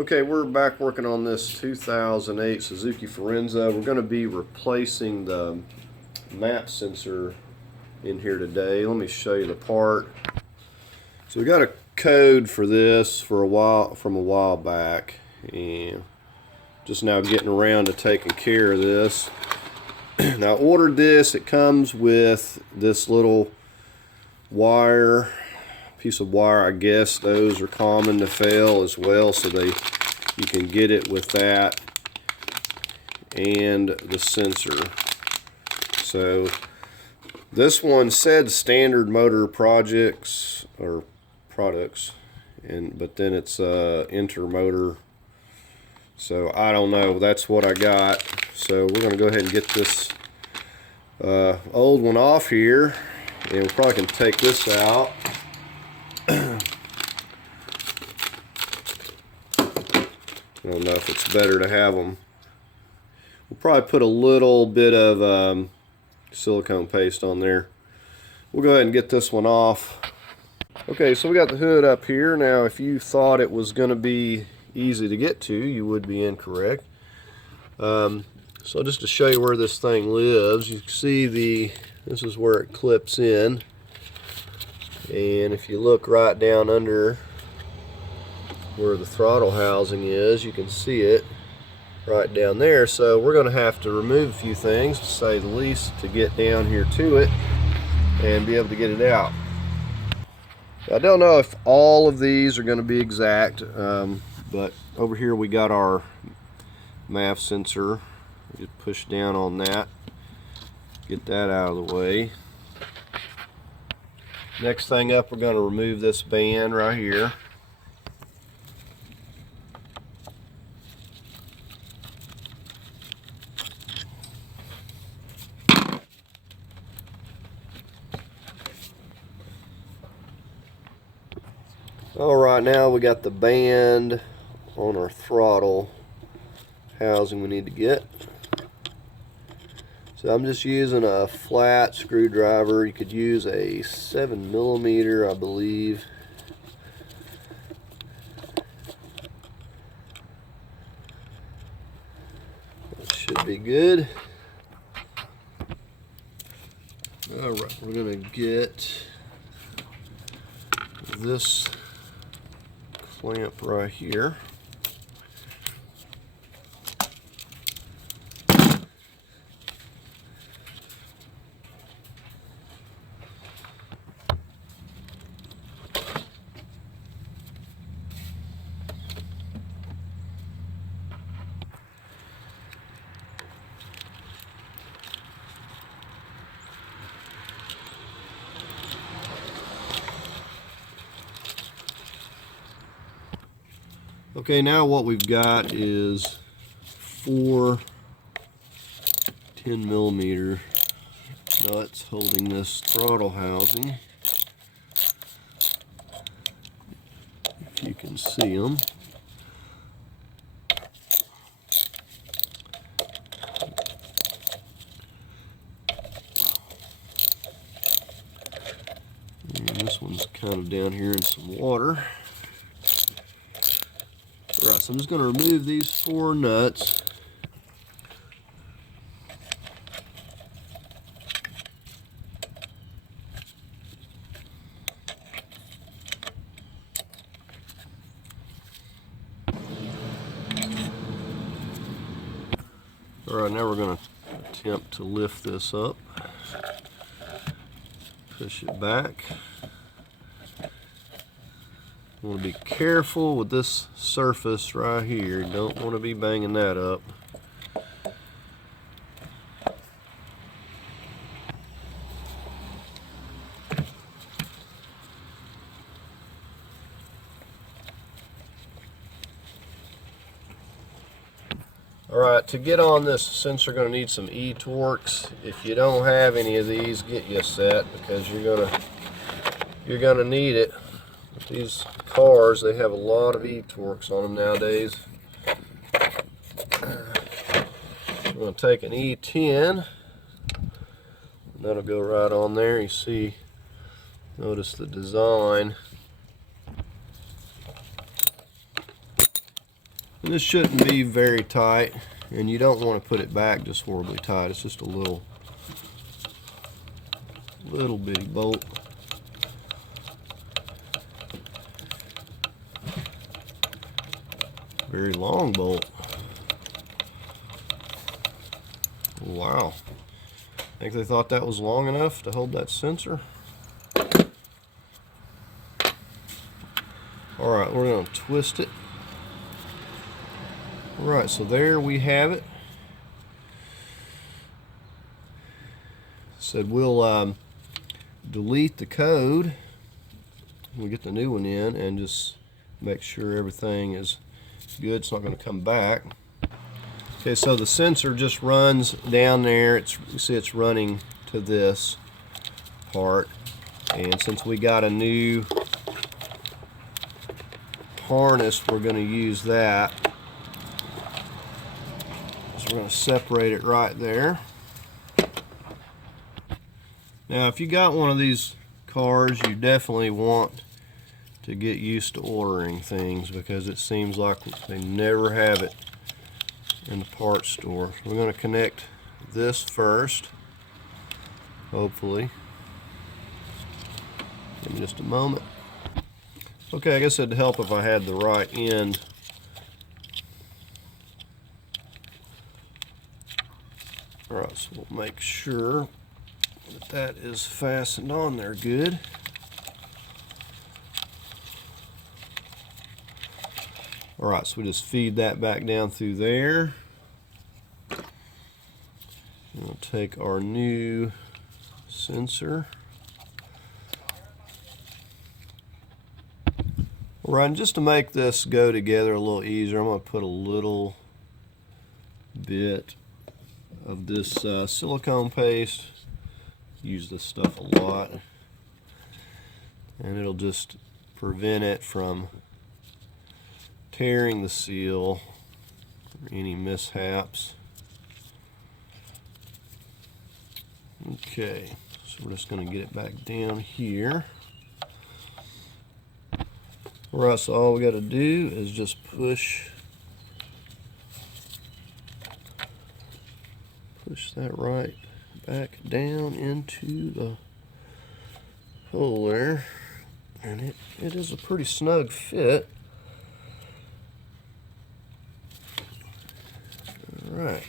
Okay, we're back working on this 2008 Suzuki Forenza. We're going to be replacing the map sensor in here today. Let me show you the part. So we got a code for this from a while back, and just now getting around to taking care of this. Now I ordered this. It comes with this little piece of wire. I guess those are common to fail as well, so you can get it with that and the sensor. So this one said standard motor projects or products, but then it's intermotor, so I don't know. That's what I got. So we're gonna go ahead and get this old one off here, and we probably can take this out. I don't know if it's better to have them. We'll probably put a little bit of silicone paste on there. We'll go ahead and get this one off. Okay, so we got the hood up here. Now, if you thought it was going to be easy to get to, you would be incorrect. So just to show you where this thing lives, you can see this is where it clips in. And if you look right down under where the throttle housing is, you can see it right down there. So we're going to have to remove a few things, to say the least, to get down here to it and be able to get it out. I don't know if all of these are going to be exact, but over here we got our MAF sensor. Just push down on that, get that out of the way. Next thing up, we're going to remove this band right here. Alright, now we got the band on our throttle housing we need to get. So I'm just using a flat screwdriver. You could use a 7mm, I believe. That should be good. Alright, we're going to get this clamp right here. Okay, now what we've got is 4 10mm nuts holding this throttle housing, if you can see them. And this one's kind of down here in some water. Right, so I'm just going to remove these 4 nuts. Alright, now we're going to attempt to lift this up. Push it back. You want to be careful with this surface right here. You don't want to be banging that up. Alright, to get on this sensor, you're going to need some E-Torques. If you don't have any of these, get you a set, because you're gonna need it. These cars, they have a lot of E-Torques on them nowadays. I'm going to take an E10. That'll go right on there. You see, notice the design. This shouldn't be very tight, and you don't want to put it back just horribly tight. It's just a little bitty bolt. Very long bolt. Wow. I think they thought that was long enough to hold that sensor. Alright, we're going to twist it. Alright, so there we have it. Said we'll delete the code when we get the new one in and just make sure everything is good. It's not going to come back. Okay, so the sensor just runs down there. You see it's running to this part, and since we got a new harness, we're going to use that. So we're going to separate it right there. Now, if you got one of these cars, you definitely want to get used to ordering things, because it seems like they never have it in the parts store. We're going to connect this first, hopefully. Give me just a moment. Okay, I guess it'd help if I had the right end. Alright, so we'll make sure that that is fastened on there good. Alright, so we just feed that back down through there. We'll take our new sensor. Alright, and just to make this go together a little easier, I'm going to put a little bit of this silicone paste. Use this stuff a lot, and it'll just prevent it from tearing the seal or any mishaps. Okay, so we're just going to get it back down here. Alright, so all we got to do is just push that right back down into the hole there, and it is a pretty snug fit. Alright,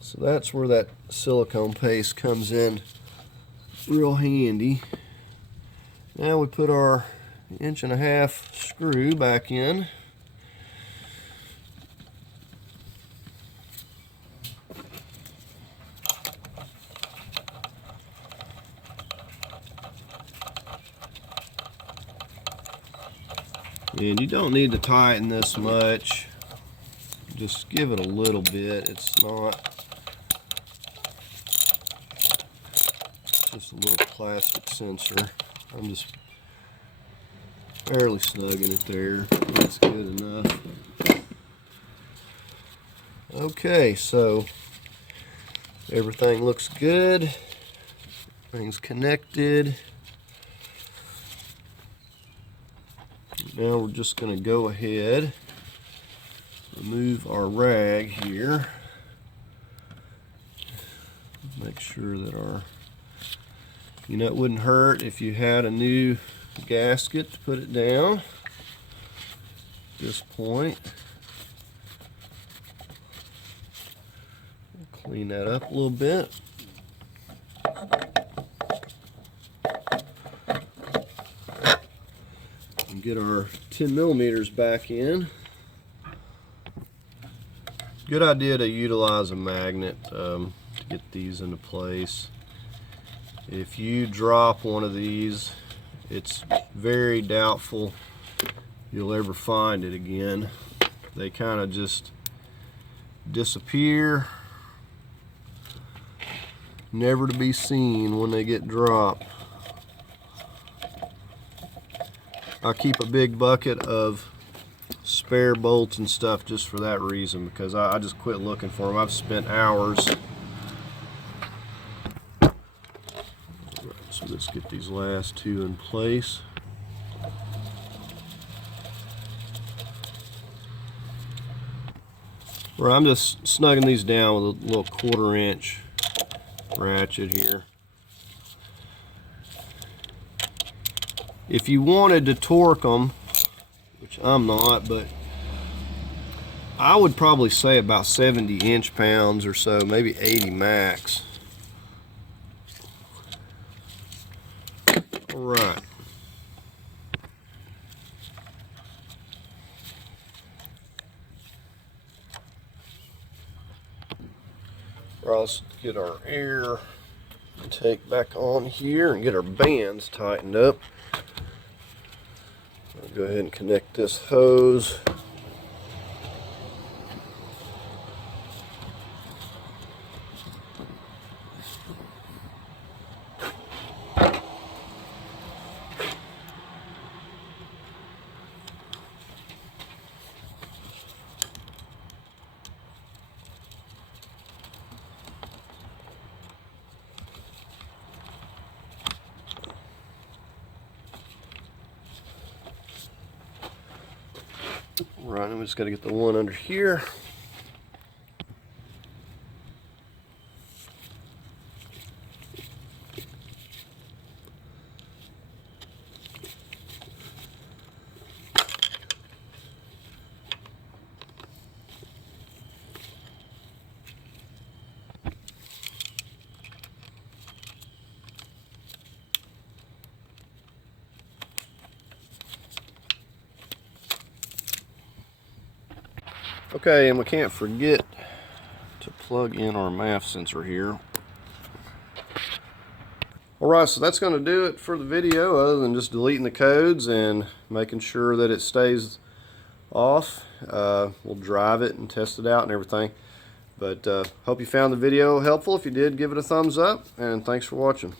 so that's where that silicone paste comes in real handy. Now we put our 1.5" screw back in. And you don't need to tighten this much. Just give it a little bit. It's not just a little plastic sensor. I'm just barely snugging it there. That's good enough. Okay, so everything looks good. Everything's connected. Now we're just going to go ahead, remove our rag here. Make sure that it wouldn't hurt if you had a new gasket to put it down at this point. Clean that up a little bit. And get our 10mm back in. Good idea to utilize a magnet to get these into place. If you drop one of these, it's very doubtful you'll ever find it again. They kind of just disappear, never to be seen when they get dropped. I keep a big bucket of spare bolts and stuff just for that reason, because I just quit looking for them. I've spent hours. So let's get these last two in place. where I'm just snugging these down with a little 1/4 inch ratchet here. If you wanted to torque them, which I'm not, but I would probably say about 70 inch-pounds or so, maybe 80 max. All right. Let's get our air intake back on here and get our bands tightened up. I'll go ahead and connect this hose. Right, and we just got to get the one under here. Okay, and we can't forget to plug in our MAF sensor here. Alright, so that's going to do it for the video, other than just deleting the codes and making sure that it stays off. We'll drive it and test it out and everything. But hope you found the video helpful. If you did, give it a thumbs up, and thanks for watching.